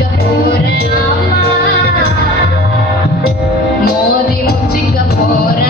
చిక్కపోరే అమ్మా. మోది ముచ్చిక్కపోరే